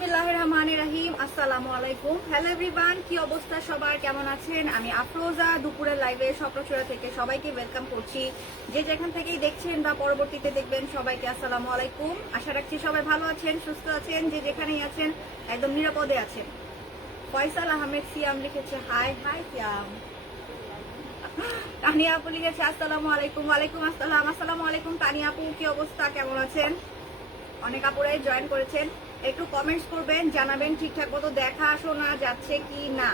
বিসমিল্লাহির রহমানির রহিম। আসসালামু আলাইকুম। হ্যালো এভরিওয়ান, কি অবস্থা সবার, কেমন আছেন? আমি আফরোজা দুপুরের লাইভে স্বপ্নচূড়া থেকে সবাইকে ওয়েলকাম করছি। যে যেখান থেকেই দেখছেন বা পরবর্তীতে দেখবেন সবাইকে আসসালামু আলাইকুম। আশা রাখছি সবাই ভালো আছেন, সুস্থ আছেন, যে যেখানেই আছেন একদম নিরাপদে আছেন। ফয়সাল আহমেদ সিয়াম লিখেছে হাই হাই সিয়াম। তানিয়া আপু লিখেছে আসসালামু আলাইকুম। ওয়ালাইকুম আসসালাম। আসসালামু আলাইকুম তানিয়া আপু, কি অবস্থা, কেমন আছেন? অনেক আপুরাই জয়েন করেছেন। একটু কমেন্টস করবেন, জানাবেন ঠিকঠাক মতো দেখা শোনা যাচ্ছে কি না।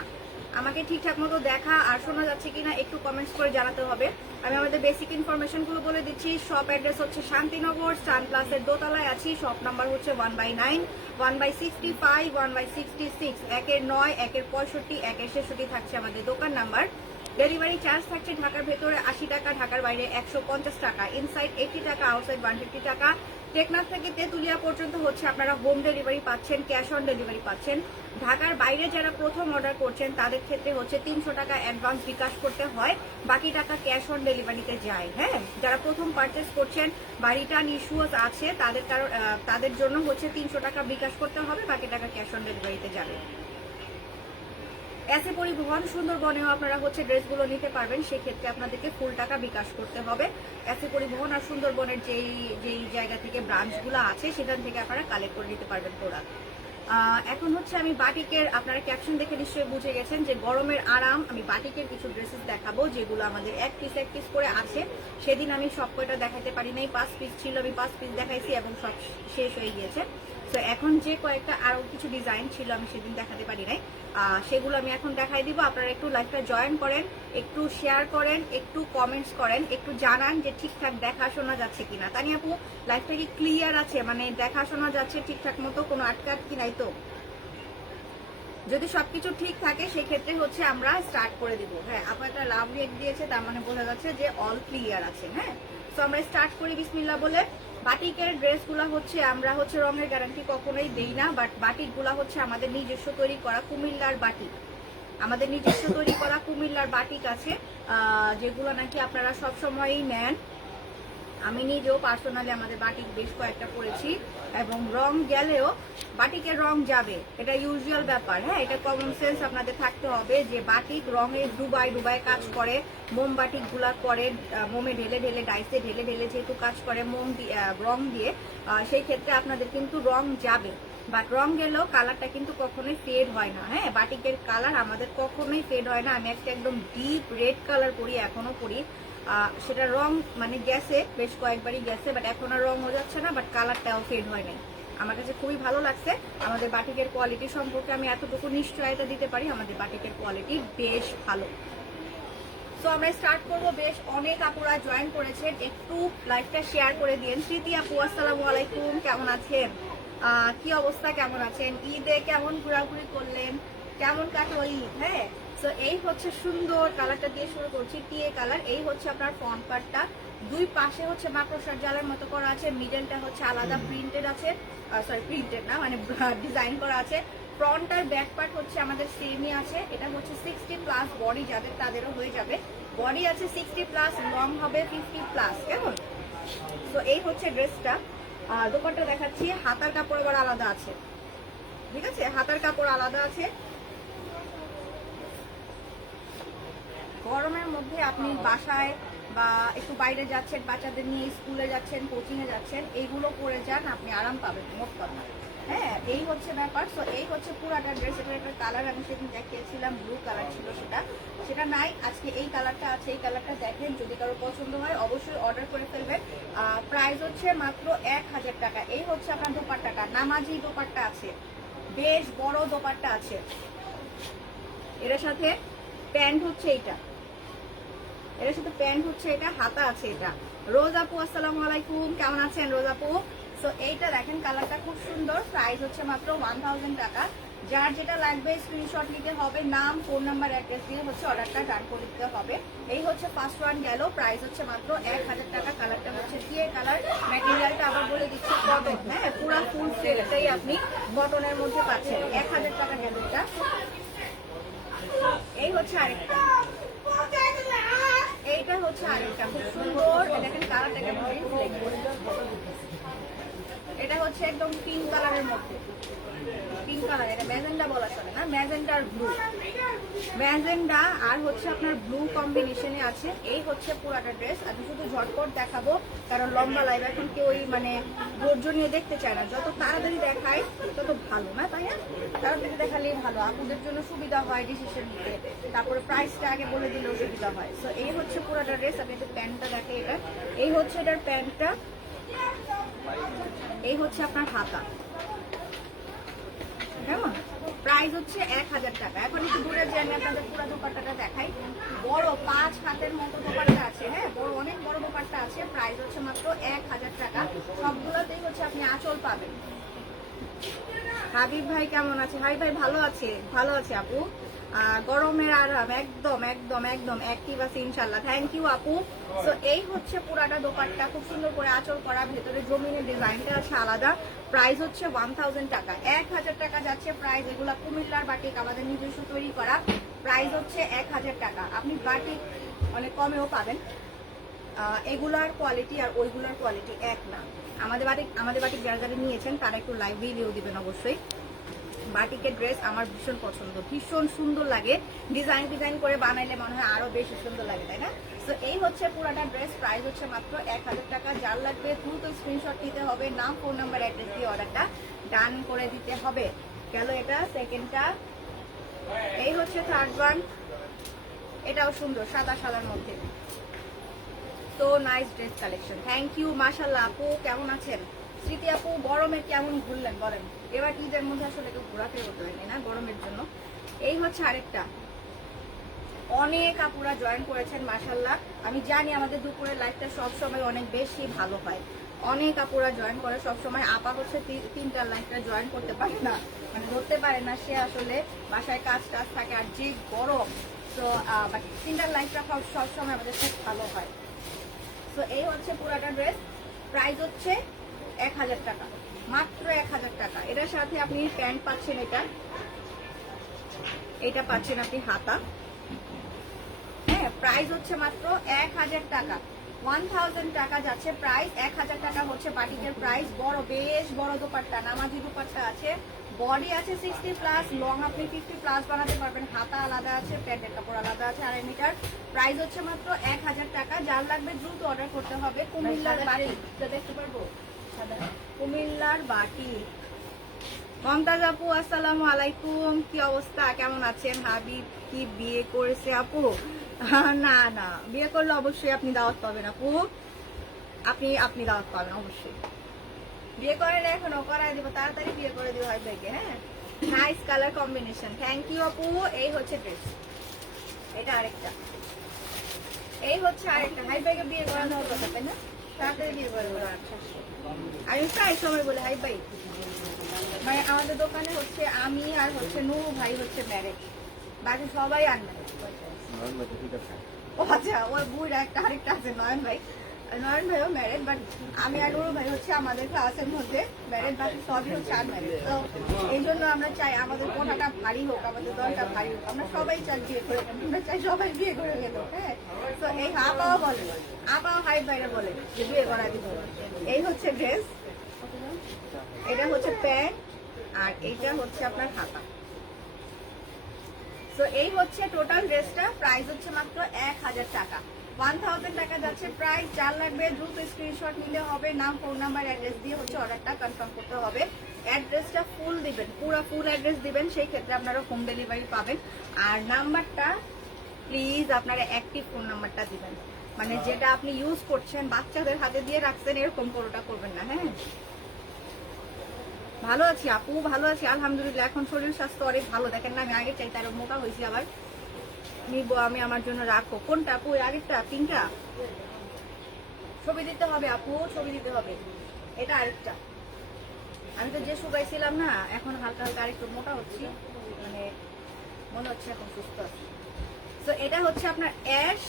আমাকে ঠিকঠাক মতো দেখা আর শোনা যাচ্ছে কি না একটু কমেন্টস করে জানাতে হবে। আমি আমাদের বেসিক ইনফরমেশনগুলো বলে দিচ্ছি। শপ অ্যাড্রেস হচ্ছে শান্তিনগর, সান প্লাসের দোতলায় আছি। শপ নাম্বার হচ্ছে 1/9, 1/65, 1/66, 1-9, 1-65, 1-66 থাকছে আমাদের দোকান নাম্বার। ডেলিভারি চার্জ থাকছে ঢাকার ভেতরে 80 টাকা, ঢাকার বাইরে 150 টাকা, ইনসাইড 80 টাকা, আউটসাইড 150 টাকা। টেকনাফ থেকে তেতুলিয়া পর্যন্ত হচ্ছে আপনারা হোম ডেলিভারি পাচ্ছেন, ক্যাশ অন ডেলিভারি পাচ্ছেন। ঢাকার বাইরে যারা প্রথম অর্ডার করছেন তাদের ক্ষেত্রে হচ্ছে 300 টাকা অ্যাডভান্স বিকাশ করতে হয়, বাকি টাকা ক্যাশ অন ডেলিভারিতে যায়। হ্যাঁ, যারা প্রথম পারচেস করছেন বা রিটার্ন ইস্যুস আছে তাদের জন্য হচ্ছে 300 টাকা বিকাশ করতে হবে, বাকি টাকা ক্যাশ অন ডেলিভারিতে যাবে। এসে পরিবহন সুন্দরবনেও আপনারা হচ্ছে ড্রেসগুলো নিতে পারবেন, সেক্ষেত্রে আপনাদেরকে ফুল টাকা বিকাশ করতে হবে। এসে পরিবহন আর সুন্দরবনের যেই জায়গা থেকে ব্রাঞ্চগুলো আছে সেখান থেকে আপনারা কালেক্ট করে নিতে পারবেন প্রোডাক্ট। এখন হচ্ছে আমি বাটিকের, আপনারা ক্যাপশন দেখে নিশ্চয়ই বুঝে গেছেন যে গরমের আরাম। আমি বাটিকের কিছু ড্রেসেস দেখাবো যেগুলো আমাদের এক পিস করে আছে। সেদিন আমি সব কয়টা দেখাতে পারি নাই, 5 পিস ছিল, আমি 5 পিস দেখাইছি এবং সব শেষ হয়ে গিয়েছে। তো এখন যে কয়েকটা আরো কিছু ডিজাইন ছিল আমি সেদিন দেখাতে পারি নাই, সেগুলো আমি এখন দেখাই দিব। আপনারা একটু লাইভটা জয়েন করেন, একটু শেয়ার করেন, একটু কমেন্টস করেন, একটু জানান যে ঠিকঠাক দেখা শোনা যাচ্ছে কিনা। তানিয়া আপু, লাইভটা কি ক্লিয়ার আছে, মানে দেখা শোনা যাচ্ছে ঠিকঠাক মতো, কোনো আটকাট কি নাই তো? যদি সবকিছু ঠিক থাকে সেক্ষেত্রে হচ্ছে আমরা স্টার্ট করে দিব। হ্যাঁ, আপনার একটা লাভ রিয়েক্ট দিয়েছে, তার মানে বোঝা যাচ্ছে যে অল ক্লিয়ার আছে। হ্যাঁ, তো আমরা স্টার্ট করি বিসমিল্লাহ বলে। বাটিকের ড্রেসগুলো হচ্ছে আমরা হচ্ছে রঙের গ্যারান্টি কখনোই দেই না, বাট বাটিকগুলো হচ্ছে আমাদের নিজস্ব তৈরি করা কুমিল্লার বাটিক। আমাদের নিজস্ব তৈরি করা কুমিল্লার বাটিক আছে, যেগুলো নাকি আপনারা সবসময়ই নেন। আমি নিজেও পার্সোনালি আমাদের বাটিক বেশ কয়েকটা করেছি, এবং রং গেলেও বাটিকের রং যাবে, এটা ইউজুয়াল ব্যাপার। হ্যাঁ, এটা কমন সেন্স আপনাদের থাকতে হবে যে বাটিক রঙে ডুবাই কাজ করে। মোম বাটিক গুলা করে মোমে ঢেলে ঢেলে, ডাইসে ঢেলে ঢেলে যেহেতু কাজ করে মোম রং দিয়ে, সেই ক্ষেত্রে আপনাদের কিন্তু রং যাবে, বাট রং গেলেও কালারটা কিন্তু কখনোই ফেড হয় না। হ্যাঁ, বাটিকের কালার আমাদের কখনোই ফেড হয় না। আমি একটা একদম ডিপ রেড কালার পরি, এখনো পরি। সেটা রং মানে গেছে, বেশ কয়েকবারই গেছে, বাট এখন আর রং হয়ে যাচ্ছে না, বাট কালারটাও ফেড হয় নাই। আমার কাছে খুবই ভালো লাগছে। আমাদের বাটিকের কোয়ালিটি সম্পর্কে আমি এতটুকু নিশ্চয়তা দিতে পারি, আমাদের বাটিকের কোয়ালিটি বেশ ভালো। সো আমরা স্টার্ট করবো। বেশ অনেক আপুরা জয়েন করেছেন, একটু লাইভটা শেয়ার করে দিন। স্মৃতি আপু আসসালামু আলাইকুম, কেমন আছেন? কি অবস্থা, কেমন আছেন? ঈদে কেমন ঘোরাঘুরি করলেন, কেমন কাটলো ঈদ? হ্যাঁ, তো এই হচ্ছে সুন্দর কালারটা দিয়ে শুরু করছি, টিয়ে কালার। এই হচ্ছে আপনার ফ্রন্ট পার্টটা, দুই পাশে হচ্ছে মাকড়সার জালের মতো করা আছে, মিডলটা হচ্ছে আলাদা প্রিন্টেড আছে, সরি প্রিন্টেড না, মানে ডিজাইন করা আছে। ফ্রন্ট আর ব্যাক পার্ট হচ্ছে আমাদের সেমই আছে। এটা হচ্ছে 60+ বডি, যাদের তাদেরও হয়ে যাবে। বডি আছে 60+, লং হবে 50+। কেমন? তো এই হচ্ছে ড্রেসটা। দোপাট্টা দেখাচ্ছি, হাতার কাপড় এবার আলাদা আছে, ঠিক আছে, হাতার কাপড় আলাদা আছে। গরমের মধ্যে আপনি বাসায় বা একটু বাইরে যাচ্ছেন, বাচ্চাদের নিয়ে স্কুলে যাচ্ছেন, কোচিংয়ে যাচ্ছেন, এইগুলো পরে যান, আপনি আরাম পাবেন, মোট কথা। হ্যাঁ, এই হচ্ছে ব্যাপার। সো এই হচ্ছে পুরাটা ড্রেস। এটার একটা কালার আমি সেদিন দেখিয়েছিলাম, ব্লু কালার ছিল, সেটা নাই, আজকে এই কালারটা আছে। এই কালারটা দেখেন, যদি কারো পছন্দ হয় অবশ্যই অর্ডার করে ফেলবেন। প্রাইস হচ্ছে মাত্র 1000 টাকা। এই হচ্ছে আপনার দোপাট্টাটা, নামাজি দোপাট্টা আছে, বেশ বড় দোপাট্টা আছে। এর সাথে প্যান্ট হচ্ছে এইটা, এর সাথে প্যান্ট হচ্ছে এটা, হাতা আছে এটা। রোজ আপু আসসালামু আলাইকুম, কেমন আছেন রোজ আপু? সো এইটা দেখেন, কালারটা খুব সুন্দর। প্রাইস হচ্ছে মাত্র 1000 টাকা। যার যেটা লাগবে স্ক্রিনশট নিতে হবে, নাম, ফোন নাম্বার, অ্যাড্রেস দিয়ে হচ্ছে অর্ডারটা ডান করে দিতে হবে। এই হচ্ছে ফার্স্ট ওয়ান গেল, প্রাইস হচ্ছে মাত্র 1000 টাকা। কালারটা হচ্ছে দিয়ে কালার, ম্যাটেরিয়ালটা আবার বলে দিচ্ছি কটন। হ্যাঁ, পুরো ফুল সেটটাই আপনি কটনের মধ্যে পাচ্ছেন। 1000 টাকা গেল এটা। এই হচ্ছে আরেকটা, এইটা হচ্ছে আরেকটা খুব সুন্দর। দেখেন কালারটা কেমন, এটা হচ্ছে একদম পিঙ্ক কালারের মধ্যে, পিঙ্ক কালার, এটা ম্যাজেন্ডা বলা চলে না, ম্যাজেন্ডা আর ব্লু, ম্যাজেন্ডা আর হচ্ছে আপনার ব্লু কম্বিনেশনে আছে। এই হচ্ছে পুরাটা ড্রেস। আমি শুধু ঝটপট দেখাবো কারণ লম্বা লাইভ এখন কেউই মানে ধৈর্য নিয়ে দেখতে চায় না, যত তাড়াতাড়ি দেখায় তত ভালো, না তাই না? তাড়াতাড়ি দেখালেই ভালো, আপুদের জন্য সুবিধা হয় ডিসিশন নিতে, তারপরে প্রাইসটা আগে বলে দিলেও সুবিধা হয়। সো এই হচ্ছে পুরাটা ড্রেস। আমি একটু প্যান্টটা দেখে, এটা এই হচ্ছে এটার প্যান্টটা, এই হচ্ছে আপনার হাতা, কেমন? প্রাইস হচ্ছে 1000 টাকা। এখন একটু দূরে যে আমি আপনাদের পুরো দোপাট্টাটা দেখাই, বড় 5 হাতের মতো দোপাট্টা আছে, হ্যাঁ বড়, অনেক বড় দোপাট্টা আছে। প্রাইস হচ্ছে মাত্র 1000 টাকা। সবগুলোতেই হচ্ছে আপনি আঁচল পাবেন। হাবিব ভাই কেমন আছে? হাবিব ভাই ভালো আছে, ভালো আছে আপু। গরমের আরাম একদম একদম একদম অ্যাক্টিভ আছে ইনশাল্লাহ। থ্যাংক ইউ আপু। সো এই হচ্ছে পুরাটা দোপাট্টা, খুব সুন্দর করে আঁচল করা, ভেতরে জমিনের ডিজাইনটা আছে আলাদা। প্রাইস হচ্ছে 1000 টাকা, 1000 টাকা যাচ্ছে প্রাইস। এগুলা কুমিল্লার বাটিক, আমাদের নিজস্ব তৈরি করা। প্রাইস হচ্ছে 1000 টাকা। আপনি বাটিক অনেক কমেও পাবেন। এগুলার কোয়ালিটি আর ওইগুলার কোয়ালিটি এক না। আমাদের বাটিক যারা যারা নিয়েছেন তারা একটু লাইভ রিভিউ দিবেন অবশ্যই। বাটিকের ড্রেস আমার ভীষণ পছন্দ, ভীষণ সুন্দর লাগে, ডিজাইন করে বানাইলে মনে হয় আরো বেশি সুন্দর লাগে, তাই না? তো এই হচ্ছে পুরাটা ড্রেস। প্রাইস হচ্ছে মাত্র 1000 টাকা। যার লাগবে দ্রুত স্ক্রিনশট নিতে হবে, নাম, ফোন নাম্বার, অ্যাড্রেস দিয়ে অর্ডারটা ডান করে দিতে হবে। গেল এটা সেকেন্ডটা। এই হচ্ছে থার্ড ওয়ান, এটাও সুন্দর, সাদা সাদার মধ্যে। তো nice dress collection, thank you. মাশাআল্লাহ আপু কেমন আছেন? স্মৃতি আপু গরমে কেমন ঘুরলেন বলেন? এবার ঈদের মধ্যে আসলে একটু ঘোরাফেরা করতে হয়নি না গরমের জন্য। এই হচ্ছে আরেকটা, অনেক আপুরা জয়েন করেছেন মাশাআল্লাহ। আমি জানি আমাদের দুপুরের লাইফটা সবসময় অনেক বেশি ভালো হয়, অনেক আপুরা জয়েন করে সবসময়। আপা হচ্ছে 3টার লাইফটা জয়েন করতে পারে না, মানে ধরতে পারে না, সে আসলে বাসায় কাজ টাজ থাকে আর যে গরম। তো 3টার লাইফটা সবসময় আমাদের খুব ভালো হয়। তো এই হচ্ছে পুরাটা ড্রেস। প্রাইস হচ্ছে 1000 টাকা, মাত্র 1000 টাকা। এটার সাথে আপনি প্যান্ট পাচ্ছেন, এটা পাচ্ছেন আপনি হাতা, হ্যাঁ। প্রাইস হচ্ছে মাত্র 1000 টাকা, 1000 টাকা যাচ্ছে প্রাইস। 1000 টাকা হচ্ছে বাটিকের প্রাইস। বড়, বেশ বড় দোপাট্টা, নামাজি দোপাট্টা আছে, বডি আছে 60+, লং আপনি 50+ বানাতে পারবেন। হাতা আলাদা আছে, প্যান্টের কাপড় আলাদা আছে, 2.5 মিটার। প্রাইস হচ্ছে মাত্র 1000 টাকা। যার লাগবে দ্রুত অর্ডার করতে হবে। কুমিল্লার বাটি দেখতে পারবো, কুমিল্লার বাটি। মমতাজ আপু আসসালামু আলাইকুম, কি অবস্থা, কেমন আছেন? হাবিব কি বিয়ে করেছে আপু? না না, বিয়ে করলে অবশ্যই আপনি দাওয়াত পাবেন আপু, আপনি দাওয়াত পাবেন অবশ্যই। বিয়ে করেন এখনো, করাই দিব, তাড়াতাড়ি বিয়ে করে দিব ভাই ভাইকে, হ্যাঁ। Nice colour combination, thank you আপু। এই হচ্ছে ড্রেস, এটা আরেকটা, এই হচ্ছে আরেকটা। হাই ভাইকে বিয়ে করানোর কথা, তাই না? তাড়াতাড়ি বিয়ে করে দেবো। আমি প্রায় সময় বলি হাই ভাই, মানে আমাদের দোকানে হচ্ছে আমি আর হচ্ছে নুরু ভাই হচ্ছে ম্যারেজ, বাকি সবাই আনম্যারেজ। ও আচ্ছা, ওর বুড়া একটা আরেকটা আছে নয়ন ভাই, নয়ন ভাইও ম্যারেড, বাট আমি আর নুরু ভাই হচ্ছে আমাদের ক্লাসের মধ্যে ম্যারেড, বাকি সবই হচ্ছে আনম্যারেড। তো এই জন্য আমরা চাই আমাদের কোনাটা ভারী হোক, আমাদের দলটা ভারী হোক, আমরা সবাই চাই বিয়ে করে, আমরা চাই সবাই বিয়ে করে গেল, হ্যাঁ। তো এই আপাও বলে, আপাও হাই বাইরে বলে যে বিয়ে করা দিব। এই হচ্ছে ড্রেস, এটা হচ্ছে প্যান্ট, আর এইটা হচ্ছে আপনার হাতা। তো এই হচ্ছে টোটাল ড্রেসটা। প্রাইস হচ্ছে মাত্র 1000 টাকা, 1000 টাকা যাচ্ছে প্রাইস। যার লাগবে দ্রুত স্ক্রিনশট নিলে হবে, নাম, ফোন নাম্বার, অ্যাড্রেস দিয়ে হচ্ছে অর্ডারটা কনফার্ম করতে হবে। অ্যাড্রেসটা ফুল দিবেন, পুরো ফুল অ্যাড্রেস দিবেন, সেই ক্ষেত্রে আপনারা হোম ডেলিভারি পাবেন। আর নাম্বারটা প্লিজ আপনারা অ্যাক্টিভ ফোন নাম্বারটা দিবেন, মানে যেটা আপনি ইউজ করছেন, বাচ্চাদের হাতে দিয়ে রাখছেন, এরকম কোনোটা করবেন না, হ্যাঁ। ভালো আছি আপু, ভালো আছি আলহামদুলিল্লাহ। এখন শরীর স্বাস্থ্য অনেক ভালো, দেখেন না আমি আগে চাইতে আরো মোটা হয়েছি। আবার নিবো আমি, আমার জন্য রাখো। কোনটা আপু? আগেরটা, পিঙ্কটা? ছবি দিতে হবে আপু, ছবি দিতে হবে। এটা আরেকটা, আমি তো যে শুকাইছিলাম না, এখন হালকা হালকা আরেকটু মোটা হচ্ছি, মানে মনে হচ্ছে এখন সুস্থ আছি। তো এটা হচ্ছে আপনার অ্যাশ,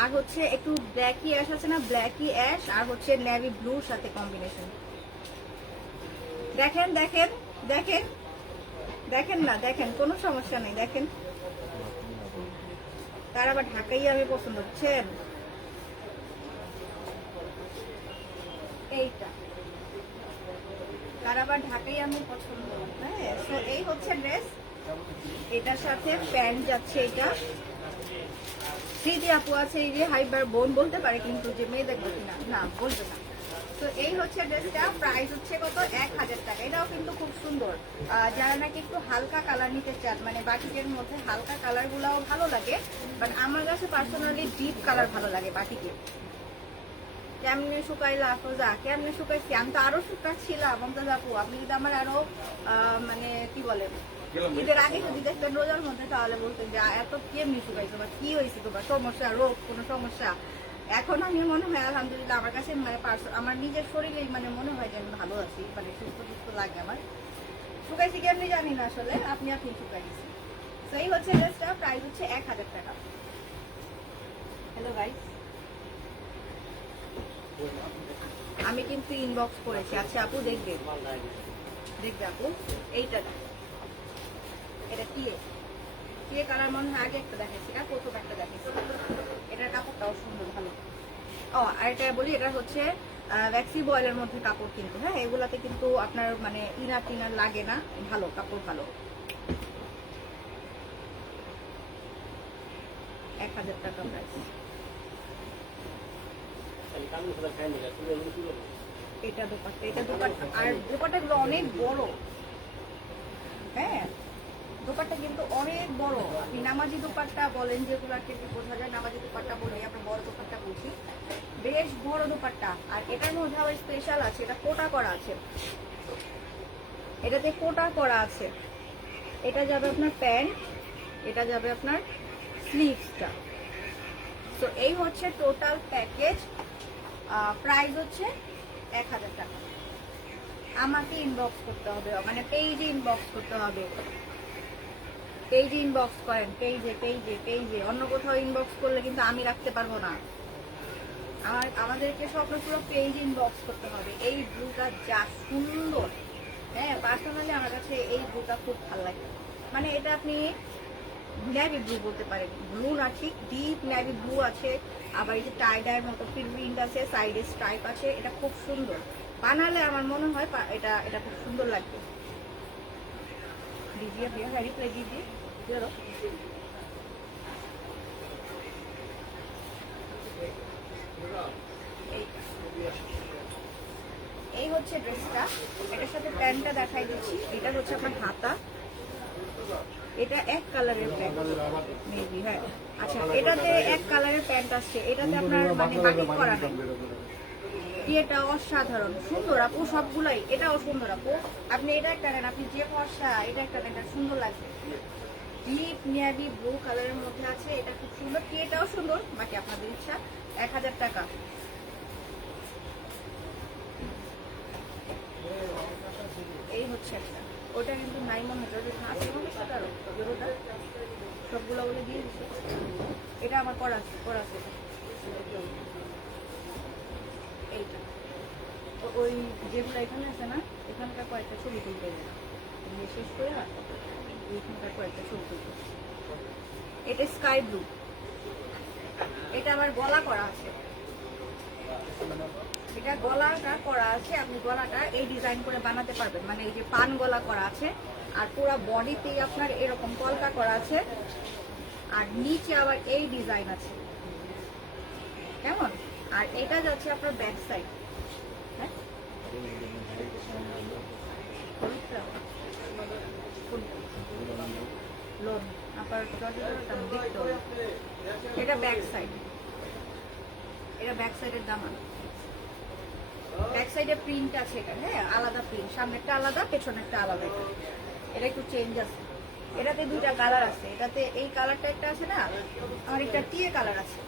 আর হচ্ছে একটু ব্ল্যাকি অ্যাশ আছে না, ব্ল্যাকি অ্যাশ, আর হচ্ছে নেভি ব্লুর সাথে কম্বিনেশন। দেখেন দেখেন দেখেন দেখেন না, দেখেন কোনো সমস্যা নেই, দেখেন। তার আবার ঢাকাই আমি পছন্দ, হচ্ছেন। এইটা তার আবার ঢাকাই আমি পছন্দ। হ্যাঁ, তো এই হচ্ছে ড্রেস, এটার সাথে প্যান্ট যাচ্ছে। এটা স্মৃতি আপু আছে, এই যে হাইবার বোন বলতে পারে কিন্তু যে মেয়ে দেখবে কিনা, না বলবে না। তো এই হচ্ছে ড্রেসটা, প্রাইস হচ্ছে কত, 1000 টাকা। এটাও কিন্তু খুব সুন্দর। যারা নাকি একটু হালকা কালার নিতে চান, মানে বাটিকের মধ্যে হালকা কালার গুলাও ভালো লাগে, বাট আমার কাছে পার্সোনালি ডিপ কালার ভালো লাগে বাটিকে। কেমনে শুকাইলা আফরোজা, কেমনে শুকাইছি? আমি তো আরো শুকাচ্ছিলাম মমতাজ আপু, আপনি যদি আমার আরো মানে কি বলে ঈদের আগে যদি দেখতেন রোজার মধ্যে, তাহলে বলতেন যে এত কেমনি শুকাইছো বা কি হয়েছে তোমার, সমস্যা, রোগ, কোনো সমস্যা? এখন আমি মনে হয় আলহামদুলিল্লাহ, আমার কাছে মানে আমার নিজের শরীরেই মানে মনে হয় যে আমি ভালো আছি, মানে সুস্থ সুস্থ লাগে আমার। শুকাইছি কেমনি জানি না আসলে, আপনি শুকাই গেছি। তো এই হচ্ছে ড্রেসটা, প্রাইস হচ্ছে 1000 টাকা। হ্যালো গাইস, আমি কিন্তু ইনবক্স করেছি। আচ্ছা আপু দেখবে, দেখবে আপু, এইটা এটা কি কালার মনে হয়, আগে একটা দেখাচ্ছি না, প্রথম একটা দেখাচ্ছি। এটার কাপড়টাও সুন্দর, ভালো। ও আর এটা বলি, এটা হচ্ছে ভ্যাক্সি বয়েলের মধ্যে কাপড় কিন্তু। হ্যাঁ, এগুলাতে কিন্তু আপনার মানে ইনার টিনার লাগে না, ভালো কাপড়, ভালো। 1000 টাকা প্রাইস। এটা দোপাট্টা, এটা দোপাট্টা, আর দোপাট্টাগুলো অনেক বড়। হ্যাঁ, দোপাট্টা কিন্তু অনেক বড়। আপনি নামাজি দোপাট্টা বলেন, যেগুলোকে বোঝা যায় নামাজি দোপাট্টা বলে, আমরা বড় দোপাট্টা বলছি, বেশ বড় দোপাট্টা। আর এটার মধ্যে আবার স্পেশাল আছে, এটা কোটা করা আছে, এটাতে কোটা করা আছে। এটা যাবে আপনার প্যান্ট, এটা যাবে আপনার স্লিভসটা। তো এই হচ্ছে টোটাল প্যাকেজ। প্রাইস হচ্ছে 1000 টাকা। আমাকে ইনবক্স করতে হবে, মানে পেজে ইনবক্স করতে হবে। পেজে ইনবক্স করেন, পেজে পেজে পেজে, অন্য কোথাও ইনবক্স করলে কিন্তু আমি রাখতে পারবো না। আমাদেরকে সব পুরো পেজে ইনবক্স করতে হবে। এই ব্লুটা যা সুন্দর, হ্যাঁ পার্সোনালি আমার কাছে এই ব্লুটা খুব ভালো লাগে। মানে এটা আপনি নেভি ব্লু বলতে পারেন, ব্লু না ঠিক ডিপ নেভি ব্লু আছে, আবার এই যে টাইডার মতো প্রিন্ট আছে, সাইডে স্ট্রাইপ আছে। এটা খুব সুন্দর, বানালে আমার মনে হয় এটা এটা খুব সুন্দর লাগবে। दीजिए भैया, गाड़ी प्ले दीजिए, चलो। এই হচ্ছে ড্রেসটা, এটার সাথে প্যান্টটা দেখাই দিচ্ছি। এটা হচ্ছে আপনার হাতা, এটা এক কালারের প্যান্ট মেবি, হ্যাঁ আচ্ছা, এটাতে এক কালারের প্যান্ট আসছে, এটাতে আপনার মানে বাটিক করা নাই। এটা অসাধারণ সুন্দর আপু, সবগুলাই। এটাও সুন্দর আপু, আপনি এটা একটা নেন, আপনি যে ফর্সা এটা একটা নেন, সুন্দর লাগবে। ডিপ নেভি ব্লু কালারের মধ্যে আছে, এটা খুব সুন্দর। এটাও সুন্দর, বাকি আপনাদের ইচ্ছা। 1000 টাকা। এই হচ্ছে একটা, ওটা কিন্তু নাই মনে হচ্ছে, সবগুলো বলে দিয়ে দিচ্ছে। এটা আমার করা আছে এইটা, ওই যেগুলো এখানে আছে না, এখানকার কয়েকটা ছবি তুলতে গেলাম শেষ করে, এখানকার কয়েকটা ছবি তুলতে। এটা স্কাই ব্লু, এটা আবার গলা করা আছে, এটা গলাটা করা আছে। আপনি গলাটা এই ডিজাইন করে বানাতে পারবেন, মানে এই যে পান গলা করা আছে, আর পুরো বডিতেই আপনার এরকম কলকা করা আছে, আর নিচে আবার এই ডিজাইন আছে, কেমন? আর এটা যাচ্ছে আপনার ব্যাক সাইড। হ্যাঁ, লোন আপনার এটা ব্যাক সাইড, এটা ব্যাক সাইডের দামান, ব্যাক সাইডে প্রিন্ট আছে এটা। হ্যাঁ, আলাদা প্রিন্ট, সামনেরটা আলাদা, পেছনেরটা আলাদা। এটা একটু চেঞ্জ আছে। এটাতে দুইটা কালার আছে, এটাতে এই কালারটা একটা আছে না, আমার একটা টিয়ে কালার আছে।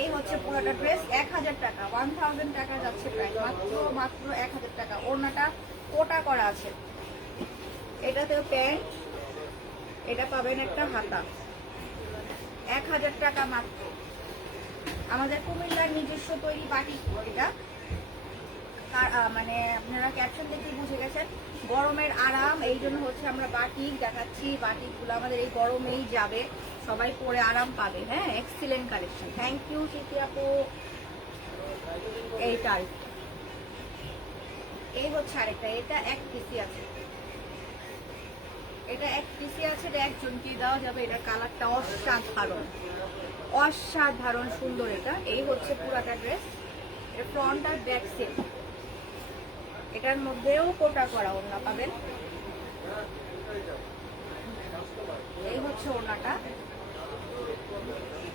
এই হচ্ছে পুরোটা ড্রেস, 1000 টাকা, 1000 টাকা যাচ্ছে প্রাইস, মাত্র 1000 টাকা। ওড়নাটা কোটা করা আছে, এটাতেও প্যান্ট, এটা পাবেন একটা হাতা। 1000 টাকা মাত্র। আমাদের কুমিল্লার নিজস্ব তৈরি বাটিক এটা, মানে আপনারা ক্যাপশন দেখেই বুঝে গেছেন, গরমের আরাম। এই জন্য হচ্ছে আমরা বাটিক দেখাচ্ছি, বাটিকগুলো আমাদের এই গরমেই যাবে, সবাই পরে আরাম পাবে। হ্যাঁ, এক্সিলেন্ট কালেকশন, থ্যাংক ইউ শিখি আপু। এইটাই এই হচ্ছে আরেকটা, এটা এক পিসি আছে, এটা এক পিসি আছে, এটা একজনকে দেওয়া যাবে। এটার কালারটা অসাধারণ, অসাধারণ সুন্দর। এটা এই হচ্ছে পুরাটা ড্রেস, এটা ফ্রন্ট আর ব্যাক সেম। এটার মধ্যেও কোটা করা ওড়না পাবেন। এই হচ্ছে ওড়নাটা,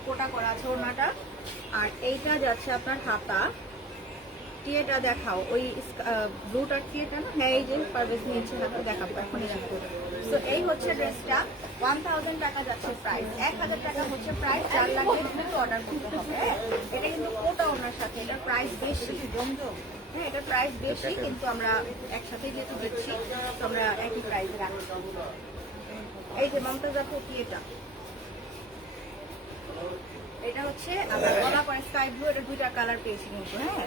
কোটা করা আছে ওড়নাটা। আর এইটা যাচ্ছে আপনার হাতা। টিয়েটা দেখাও, ওই ব্লুটার টিয়েটা না? হ্যাঁ, এই যে পারভেজ নিয়েছে হাতে, দেখাবো এখনই দেখাবো। তো এই হচ্ছে ড্রেসটা 1000 টাকা যাচ্ছে প্রাইস, 1000 টাকা হচ্ছে প্রাইস। 4 লাগবে দ্রুত অর্ডার করতে হবে। হ্যাঁ, এটা কিন্তু কোটা ওনার সাথে, এটার প্রাইস বেশি। হ্যাঁ, এটার প্রাইস বেশি, কিন্তু আমরা একসাথে যেহেতু দিচ্ছি তো আমরা একই প্রাইস রাখছি। এই যে মমতাজ আপু টিয়েটা, এটা হচ্ছে আমরা গলা করে স্কাই ব্লু, এটা দুইটা কালার পেয়েছি কিন্তু। হ্যাঁ,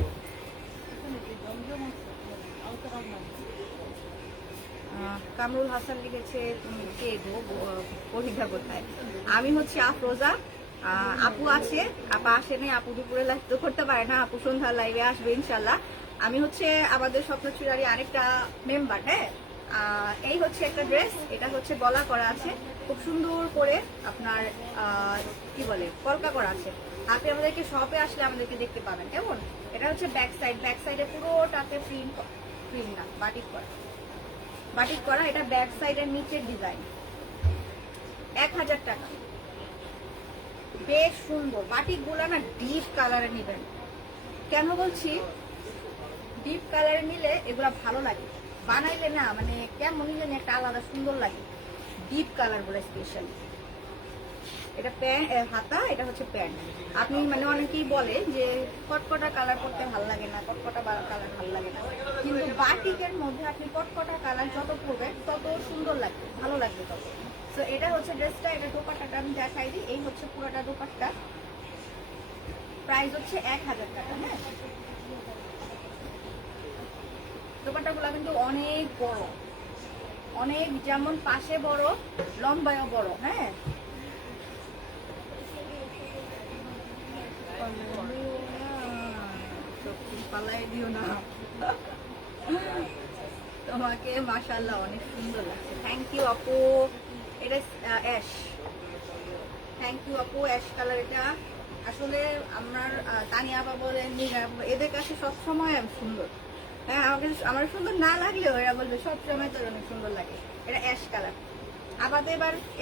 কামরুল হাসান লিখেছে তুমি কে গো, কবিতা কোথায়? আমি হচ্ছে আফরোজা। আপু আছে, আপা আসেনি, আপু দুপুরে লাইভ তো করতে পারে না, আপু সন্ধ্যার লাইভে আসবে ইনশাল্লাহ। আমি হচ্ছে আমাদের স্বপ্নচূড়ারই আরেকটা মেম্বার। হ্যাঁ, এই হচ্ছে একটা ড্রেস, এটা হচ্ছে গলা করা আছে, খুব সুন্দর করে আপনার কি বলে কলকা করা আছে। আপনি আমাদেরকে শপে আসলে আমাদেরকে দেখতে পাবেন। কেমন? এটা হচ্ছে ব্যাক সাইড, ব্যাক সাইডে পুরোটাতে প্রিন্ট, প্রিন্ট না বাটিক করা, বাটিক করা। এটা ব্যাক সাইডের নিচের ডিজাইন। 1000 টাকা, বেশ সুন্দর। বাটিক গুলা না ডিপ কালারে নিবেন। কেন বলছি ডিপ কালারে নিলে এগুলা ভালো লাগে, বানাইলে না মানে কেমন জানি একটা আলাদা সুন্দর লাগে ডিপ কালার গুলো স্পেশালি। এটা প্যান্ট, হাতা, এটা হচ্ছে প্যান্ট। আপনি মানে অনেকেই বলে যে কটকটা কালার করতে ভালো লাগে না, কটকটা কালার ভালো লাগে না, কিন্তু বাটিকের মধ্যে আপনি কটকটা কালার যত করবেন তত সুন্দর লাগবে, ভালো লাগবে তত। তো এটা হচ্ছে ড্রেসটা। এটা দোপাট্টাটা আমি দেখাই দিই। এই হচ্ছে পুরোটা দোপাট্টা, প্রাইস হচ্ছে 1000 টাকা। হ্যাঁ, দোপাট্টাগুলো কিন্তু অনেক বড়, অনেক, যেমন পাশে বড় লম্বায়ও বড়। হ্যাঁ, পালাই দিও না তোমাকে, মাশাআল্লাহ অনেক সুন্দর লাগছে। থ্যাংক ইউ আপু। এটা অ্যাশ, থ্যাংক ইউ আপু, অ্যাশ কালার। এটা আসলে আমার তানিয়া আপা বলেন, এদের কাছে সবসময় সুন্দর। হ্যাঁ, আমার সুন্দর না লাগলেও এরা বলবে সবসময় তোর অনেক সুন্দর লাগে। এটা অ্যাশ কালার। আপাতে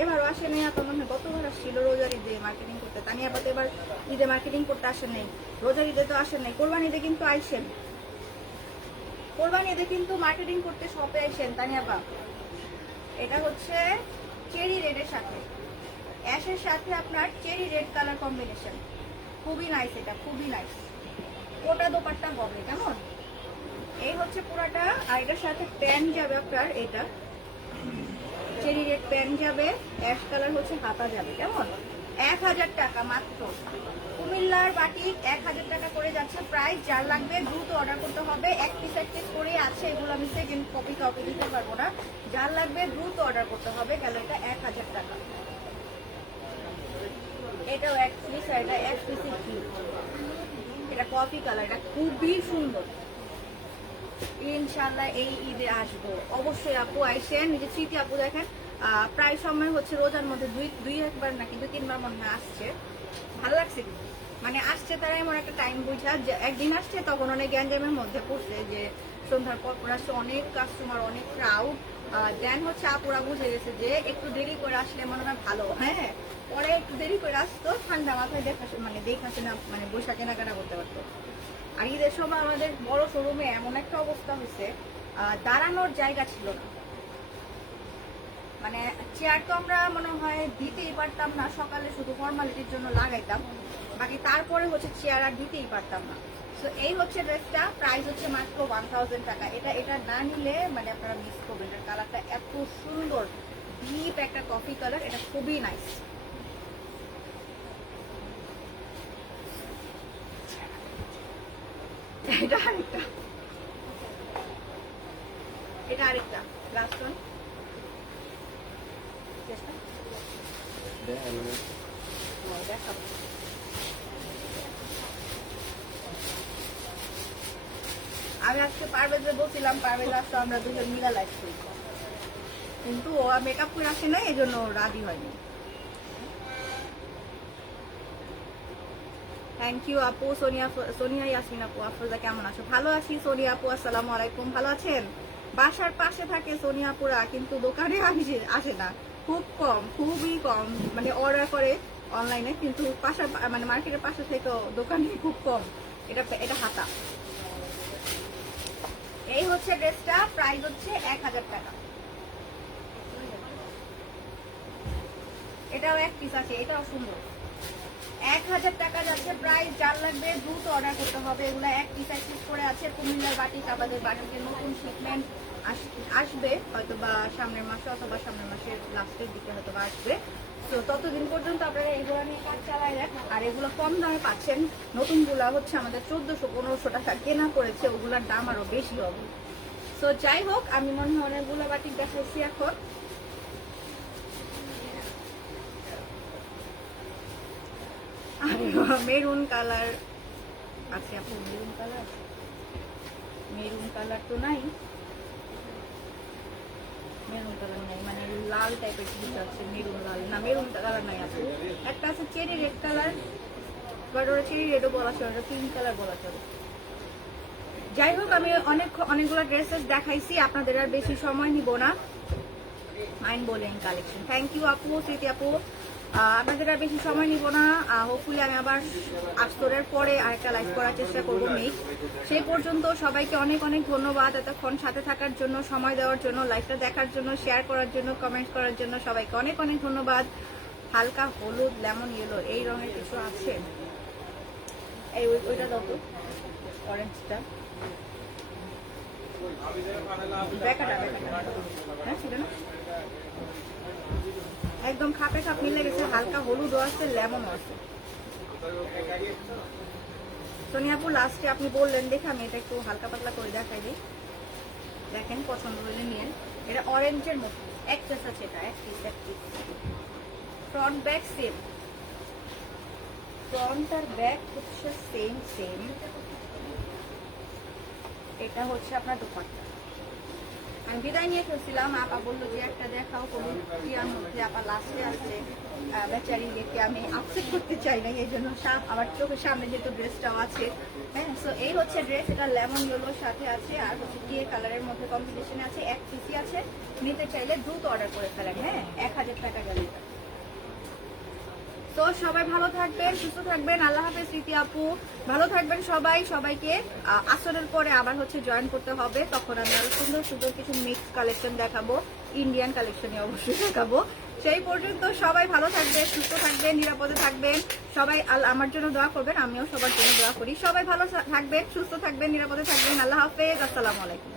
এবারও আসে নেই, আপনার মনে হয় গতবার আসছিল রোজার ঈদে মার্কেটিং করতে। তানিয়া আপাতে এবার ঈদে মার্কেটিং করতে আসেন নাই, রোজার ঈদে তো আসেন নাই, কোরবানি ঈদে কিন্তু আইসেন, কোরবানি ঈদে কিন্তু মার্কেটিং করতে শপে আইসেন তানিয়া আপা। এটা হচ্ছে চেরি রেডের সাথে, অ্যাশের সাথে আপনার চেরি রেড কালার কম্বিনেশন, খুবই নাইস। এটা খুবই নাইস, কোটা দোপাট্টা হবে। কেমন? এই হচ্ছে পুরাটা। আর এটার সাথে প্যান্ট যাবে আপনার, এটা চেরি রেড প্যান্ট যাবে, অ্যাশ কালার হচ্ছে হাতা যাবে। কেমন? 1000 টাকা মাত্র। কুমিল্লার বাটিক 1000 টাকা করে যাচ্ছে প্রাইস। যার লাগবে দ্রুত অর্ডার করতে হবে। এক পিস করে আছে, এগুলো আমি সেকেন্ড কপি কাউকে দিতে পারবো না। যার লাগবে দ্রুত অর্ডার করতে হবে। গেল এটা 1000 টাকা। এটাও এক পিস, এটা এক পিস, এটা কফি কালার, এটা খুবই সুন্দর। ইনশাল্লাহ এই ঈদে আসবো অবশ্যই। আপু আইসেন, নিজে স্মৃতি আপু দেখেন প্রায় সময় হচ্ছে রোজার মধ্যে দুই একবার না কিন্তু 3বার মনে হয় আসছে। ভালো লাগছে কিন্তু, মানে আসছে তারা এমন একটা টাইম বুঝা, যে একদিন আসছে তখন অনেক গ্যাঞ্জামের মধ্যে পড়ছে, যে সন্ধ্যার পর আসছে, অনেক কাস্টমার, অনেক ক্রাউড। দেন হচ্ছে আপুরা বুঝে গেছে যে একটু দেরি করে আসলে মনে হয় ভালো। হ্যাঁ, পরে একটু দেরি করে আসতো, ঠান্ডা মাথায় দেখাশে না, মানে বৈশাখ কেনাকাটা করতে পারতো। আর ঈদের সময় আমাদের বড় শোরুমে এমন একটা অবস্থা হয়েছে, দাঁড়ানোর জায়গা ছিল না। মানে চেয়ার তো আমরা মনে হয় দিতেই পারতাম না, সকালে শুধু ফর্মালিটির জন্য লাগাইতাম, বাকি তারপরে হচ্ছে চেয়ার আর দিতেই পারতাম না। তো এই হচ্ছে ড্রেসটা, প্রাইস হচ্ছে মাত্র 1000 টাকা। এটা না নিলে মানে আপনারা মিস করবেন। এটার কালারটা এত সুন্দর, ডিপ একটা কফি কালার, এটা খুবই নাইস। এটা আরেকটা, এটা আরেকটা লাস্ট ওয়ান। আমি আজকে পারভেজে বলছিলাম, পারভেজ আসতো আমরা দুজন মিলে লাইভ করি, কিন্তু ও মেকআপ করে আসে না, এই জন্য রাজি হয়নি। থ্যাংক ইউ আপু। সোনিয়া ইয়াসমিন আপু, আফরোজা কেমন আছো? ভালো আছি সোনিয়া আপু, আসসালামু আলাইকুম। ভালো আছেন? বাসার পাশে থাকে সোনিয়া আপুরা, কিন্তু দোকানে আসে না, খুব কম, খুবই কম, মানে অর্ডার করে অনলাইনে, কিন্তু পাশার মানে মার্কেটের পাশে থেকে দোকানে খুব কম। এটা হাতা। এই হচ্ছে ড্রেসটা, প্রাইস হচ্ছে 1000 টাকা। এটাও এক পিস আছে, এটাও সুন্দর। 1000 টাকা যাচ্ছে প্রাইস। যার লাগবে দ্রুত অর্ডার করতে হবে। এগুলো এক পিস করে আছে। কুমিল্লার বাটিক, আমাদের বাটিকের নতুন শিপমেন্ট আসবে হয়তো বা সামনের মাসে, অথবা সামনের মাসের লাস্টের দিকে হয়তো বা আসবে। তো ততদিন পর্যন্ত আপনারা এগুলো নিয়ে কাজ চালাই দেন। আর এগুলো কম দামে পাচ্ছেন। নতুনগুলা হচ্ছে আমাদের 1400-1500 টাকা কেনা পড়েছে, ওগুলার দাম আরো বেশি হবে। তো যাই হোক, আমি মনে হয় অনেকগুলো বাটিক দেখাচ্ছি এখন। আর মেরুন কালার আছে আপু, মেরুন কালার তো নাই, মেরুন কালার নাই, মানে লাল টাইপের জিনিস আছে, মেরুন লাল না, মেরুন কালার নাই আপু। একটা আছে চেরি রেড কালার, বাট ওরা চেরি রেডও বলা চলে, ওটা পিঙ্ক কালার বলা চলে। যাই হোক, আমি অনেকগুলো ড্রেসেস দেখাইছি, আপনাদের আর বেশি সময় নিব না। Mind blowing collection, thank you আপু, স্মৃতি আপু। আপনাদের আর বেশি সময় নিব না। হোপফুলি আমি আবার আস্তরের পরে আরেকটা লাইভ করার চেষ্টা করবো মেক। সেই পর্যন্ত সবাইকে অনেক অনেক ধন্যবাদ এতক্ষণ সাথে থাকার জন্য, সময় দেওয়ার জন্য, লাইভটা দেখার জন্য, শেয়ার করার জন্য, কমেন্ট করার জন্য সবাইকে অনেক অনেক ধন্যবাদ। হালকা হলুদ, লেমন ইয়েলো এই রঙের কিছু আছে, এই ওইটা দাও তো, অরেঞ্জটা, হ্যাঁ ছিল না, একদম খাপে খাপ মিলে গেছে। হালকা হলুদও আছে, লেমনও আছে। সোনিয়াপুর লাস্টে আপনি বললেন, দেখে আমি এটা একটু হালকা পাতলা করে দেখাই দিই। দেখেন, পছন্দ হলে নিয়েন। এটা অরেঞ্জের মতো, এক পিস আছে, এটা এক piece. Front back same, front আর ব্যাক হচ্ছে সেম। এটা হচ্ছে আপনার দোপাট্টা। আমি বিদায় নিয়ে ফেলছিলাম, আপা বললো যে একটা দেখাও, হলুদ টিয়ার মধ্যে। আপা লাস্টে আসছে, বেচারি দেখে আমি আপসেট করতে চাই না, এই জন্য আমার চোখের সামনে যেহেতু ড্রেসটাও আছে। হ্যাঁ, সো এই হচ্ছে ড্রেস। এটা লেমন ইয়েলোর সাথে আছে, আর হচ্ছে টিয়ে কালারের মধ্যে কম্বিনেশনে আছে। এক পিসি আছে, নিতে চাইলে দ্রুত অর্ডার করে ফেলেন। হ্যাঁ, 1000 টাকা গেলে। তো সবাই ভালো থাকবেন, সুস্থ থাকবেন। আল্লাহ হাফেজ স্মৃতি আপু, ভালো থাকবেন সবাই। সবাইকে আসরের পরে আবার হচ্ছে জয়েন করতে হবে, তখন আমি আরো সুন্দর সুন্দর কিছু মিক্স কালেকশন দেখাবো, ইন্ডিয়ান কালেকশনই অবশ্যই দেখাবো। সেই পর্যন্ত সবাই ভালো থাকবেন, সুস্থ থাকবেন, নিরাপদে থাকবেন। সবাই আমার জন্য দোয়া করবেন, আমিও সবার জন্য দোয়া করি। সবাই ভালো থাকবেন, সুস্থ থাকবেন, নিরাপদে থাকবেন। আল্লাহ হাফেজ, আসসালামু আলাইকুম।